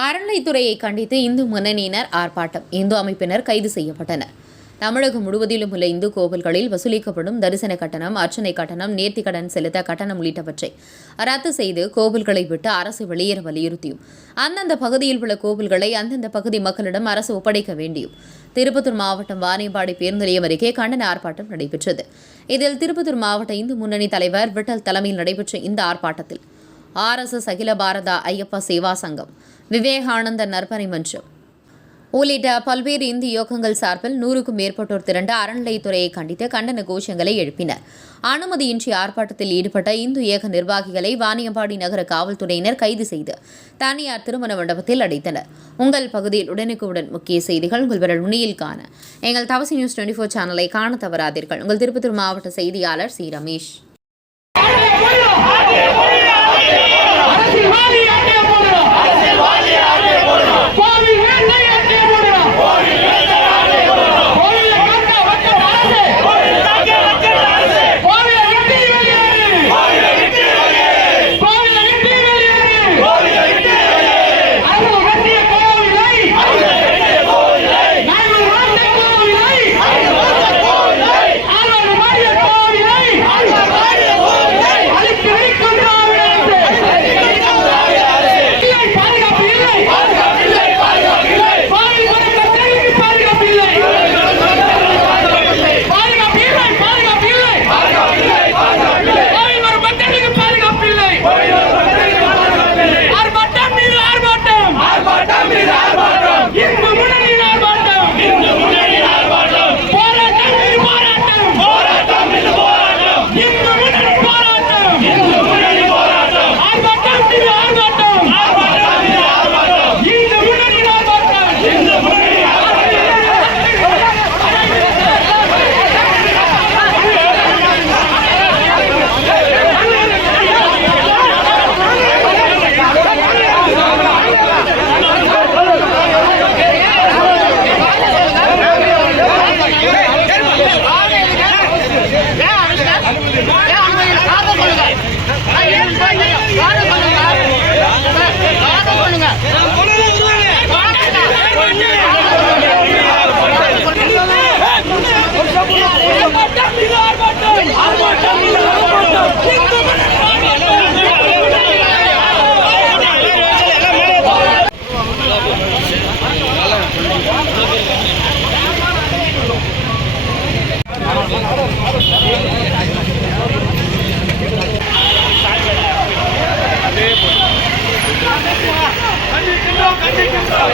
அறநிலைத்துறையை கண்டித்து இந்து முன்னணியினர் ஆர்ப்பாட்டம். இந்து அமைப்பினர் கைது செய்யப்பட்டனர். தமிழகம் முழுவதிலும் உள்ள இந்து கோவில்களில் வசூலிக்கப்படும் தரிசன கட்டணம், அர்ச்சனை கட்டணம், நேர்த்திக் கடன் செலுத்த கட்டணம் உள்ளிட்டவற்றை ரத்து செய்து கோவில்களை விட்டு அரசு வெளியேற வலியுறுத்தியும், அந்தந்த பகுதியில் உள்ள கோவில்களை அந்தந்த பகுதி மக்களிடம் அரசு ஒப்படைக்க வேண்டியும் திருப்பத்தூர் மாவட்டம் வாணியம்பாடி பேருந்து நிலையம் அருகே கண்டன ஆர்ப்பாட்டம் நடைபெற்றது. இதில் திருப்பத்தூர் மாவட்ட இந்து முன்னணி தலைவர் விட்டல் தலைமையில் நடைபெற்ற இந்த ஆர்ப்பாட்டத்தில் RSS அகில பாரத ஐயப்பா சேவா சங்கம், விவேகானந்தர் நற்பணி மன்றம் உள்ளிட்ட பல்வேறு இந்து இயக்கங்கள் சார்பில் 100க்கும் மேற்பட்டோர் திரண்டு அறநிலைத்துறையை கண்டித்து கண்டன கோஷங்களை எழுப்பினர். அனுமதியின்றி ஆர்ப்பாட்டத்தில் ஈடுபட்ட இந்து இயக்க நிர்வாகிகளை வாணியம்பாடி நகர காவல்துறையினர் கைது செய்து தனியார் திருமண மண்டபத்தில் அடைத்தனர். உங்கள் பகுதியில் உடனுக்குடன் முக்கிய செய்திகள் உங்கள் விரல் நுனியில் காண எங்கள் தவசி நியூஸ் 24 சேனலை காண தவறாதீர்கள். உங்கள் திருப்பத்தூர் மாவட்ட செய்தியாளர் சி. ரமேஷ். கண்டிக்கின்றோம்.